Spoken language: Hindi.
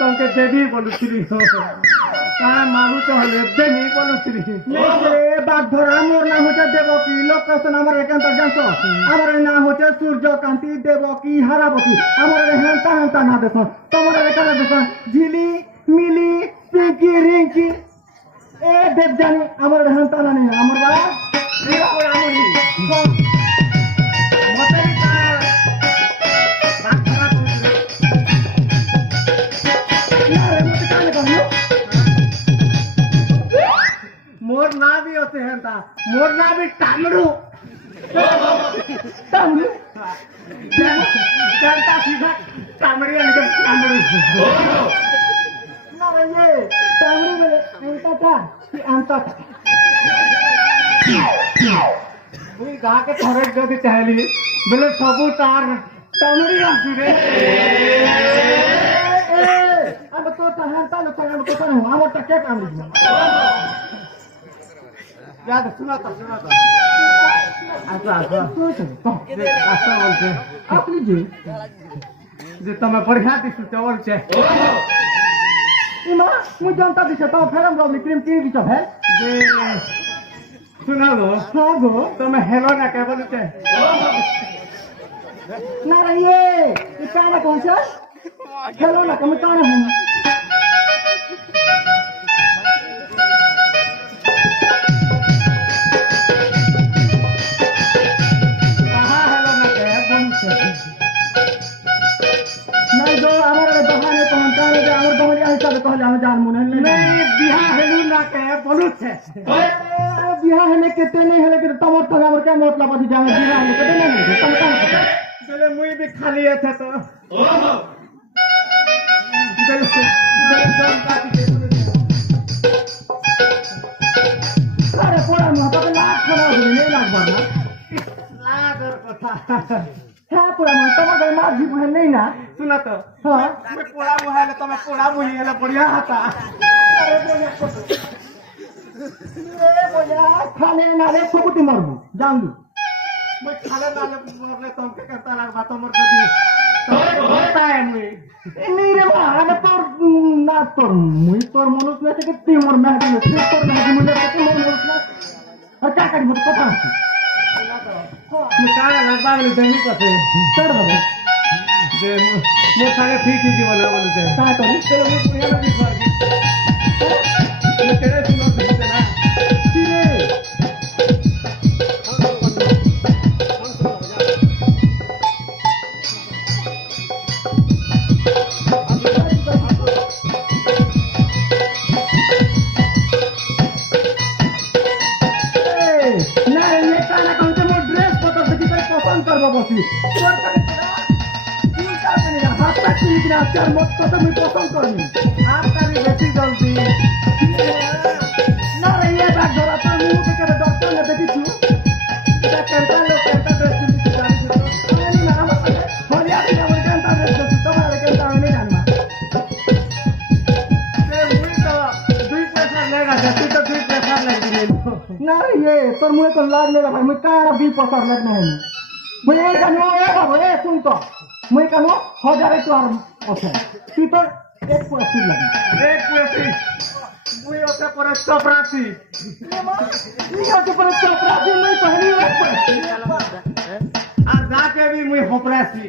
তোমাকে দেবী বলুছিলি কার মানুষ হলে দেবী বলুছিলি বাঘ ধরা মোর নাম হচ্ছে দেবকী লোক কেছেন আমার এখান জানছ আমার নাম হচ্ছে সূর্যকান্তি দেবকী হারাবতী আমার হেনতা হেনতা না দেখুন তোমার এখানে দেখুন ঝিলি মিলি পিঙ্কি রিঙ্কি এ দেবজানি আমার হেনতা না নেই আমার मोर ना भी होते हैं ता मोर ना भी टामड़ू टामड़ू जनता सीधा टामड़ी अंदर टामड़ू ना ये टामड़ी बोले अंता था कि अंता था वही गा के थोड़े जल्दी चाहली बोले सबू तार टामड़ी आती रे अब तो तहंता न तहंता तो नहीं हम तो क्या टामड़ी याद सुना तो अच्छा अच्छा बोलते अपनी जी जे तमे बढ़िया दिसु चावल छे इमा मु जानता दिसे तो फेरम लवली क्रीम की भी है जे सुना गो हां गो तमे हेलो ना के बोलु छे ना रे ये काना कौन सा हेलो ना कम काना है नहीं जो हमारे बहाने पहुंचा रे हमर बहरिया हिसाब कहले हम जान मुने नहीं बियाह हेलु ना के बोलु छे बियाह हेले केते नहीं हेले के तमर तो हमर के मतलब अछि जाने बियाह हेले केते नहीं तुम कौन पता चले मुई भी खाली था तो ओहो अरे पूरा मोटा पे लाख खरा हो नहीं लाख भरना लाख कथा है पूरा मन तमर मार जी बहन नहीं ना सुना तो हां मैं पूरा मुहाले तमे पूरा मुही हेले बढ़िया हाता अरे बोया खाने नाले सबुती मरबू जानू मैं खाले नाले मरले तुमके करता लागबा तमर कदी होता है मुई नहीं रे माने तोर ना तोर मुई तोर मनुष्य में से कि तीमर महदी में तोर महदी मुले के मोर मनुष्य और क्या करी मत पता मैं काला लगवा ले देनी कसे कर दो जे मोर सागे ठीक ही जीवन बोलते हैं का तो चलो मैं पुरिया में दिखवा दी मैं तेरे सुनो सुनते ना सीधे ना ये काला कौन से मोर ड्रेस पता से किसे पसंद करबो बसी तोर कने चिंता कने हाथ तक निकला चार मत तो मैं पसंद करनी आप तारी बेसी जल्दी ना रे ये बात धरा तो मुंह के करे डॉक्टर ने देखी छु এটা কেনটা ड्रेस की गाड़ी से नहीं ना हरिया दिन में केनता ड्रेस तुम्हारे केनता नहीं जानना ते मुई तो दुई पैसा लेगा जति तो दुई पैसा लग दिले ना रे ये तोर मुंह तो लाग लेगा भाई मैं कारा 20 पैसा लगना है मैं ये कानो ए सुन तो मैं कानो 1000 तो और ओछे तू तो एक पैसा लग एक पैसा मुई ओते पर चपरासी ये ओते पर चपरासी मैं कहनी एक पैसा और जाके भी मुई होपरासी